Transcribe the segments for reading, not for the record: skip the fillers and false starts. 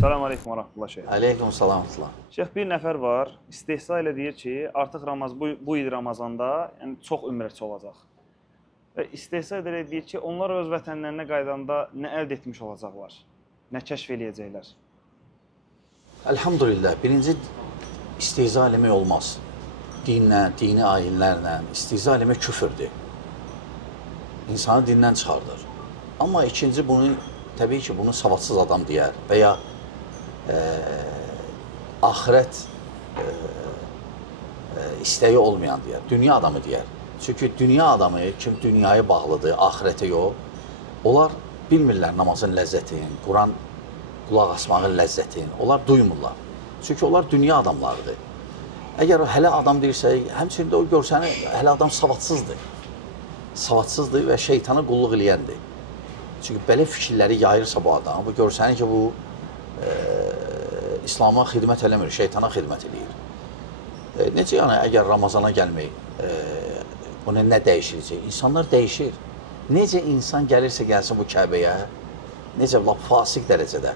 Salam aleykum və rahmetullah şeyh. Aleyküm salam. Şeyh, bir nəfər var, istehza ilə deyir ki, artıq bu il Ramazanda yəni, çox ümrətçi olacaq. Və istehza edərək deyir ki, onlar öz vətənlərinə qaydanda nə əldə etmiş olacaqlar, nə kəşf eləyəcəklər. Elhamdülillah, birinci istehza eləmək olmaz. Dinlə, dini ayinlərlə istehza eləmək küfürdür. İnsanı dindən çıxardır. Amma ikinci bunu, təbii ki, bunu savadsız adam deyər və ya axirət istəyi olmayan deyər, dünya adamı deyər. Çünki dünya adamı, kim dünyaya bağlıdır, axirətə yox, onlar bilmirlər namazın ləzzətini, Quran qulaq asmağın ləzzətini, onlar duymurlar. Çünki onlar dünya adamlarıdır. Əgər hələ adam deyirsə, həmçində o görsəni, hələ adam savadsızdır. Savadsızdır və şeytana qulluq eləyəndir. Çünki belə fikirləri yayırsa bu adam, bu görsəni ki, bu İslama xidmət eləmir, şeytana xidmət eləyir. Necə yəni, əgər Ramazana gəlmək, buna nə dəyişilecək? İnsanlar dəyişir. Necə insan gəlirsə gəlsin bu Kəbəyə, necə lap fasik dərəcədə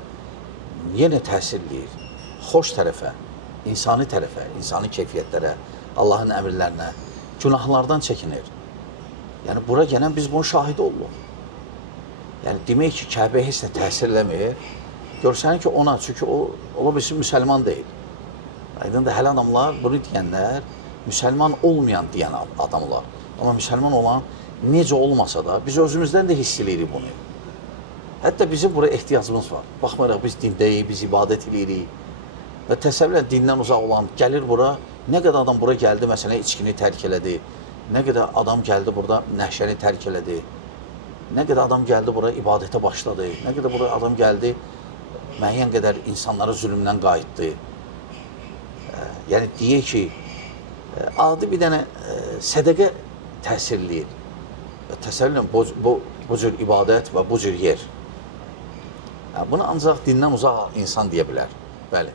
yenə təsir eləyir. Xoş tərəfə, insani tərəfə, insani keyfiyyətlərə, Allahın əmrlərinə, günahlardan çəkinir. Yəni, bura gələn biz bunun şahidi olduq. Yəni, demək ki, Kəbəyə heç nə təsir eləmir. Görsən ki, ona, çünki o, ola bilsin, müsəlman deyil. Aydın da, hələ adamlar, bunu deyənlər, müsəlman olmayan deyən adamlar. Amma müsəlman olan necə olmasa da, biz özümüzdən də hiss edirik bunu. Hətta bizim bura ehtiyacımız var. Baxmayaraq, biz dindəyik, biz ibadət edirik. Və təsəvvürlə dindən uzaq olan gəlir bura, nə qədər adam bura gəldi, məsələn, içkini tərk elədi, nə qədər adam gəldi burada nəhşəni tərk elədi, nə qədər adam gəldi bura ibadətə başladı, nə qədər bura adam gəldi, müəyyən qədər insanlara zülmdən qayıtdı. Yəni, deyək ki, adi bir dənə sədəqə təsirləyir. Təsəvvürlə, bu cür ibadət və bu cür yer. Bunu ancaq dindən uzaq insan deyə bilər. Bəli.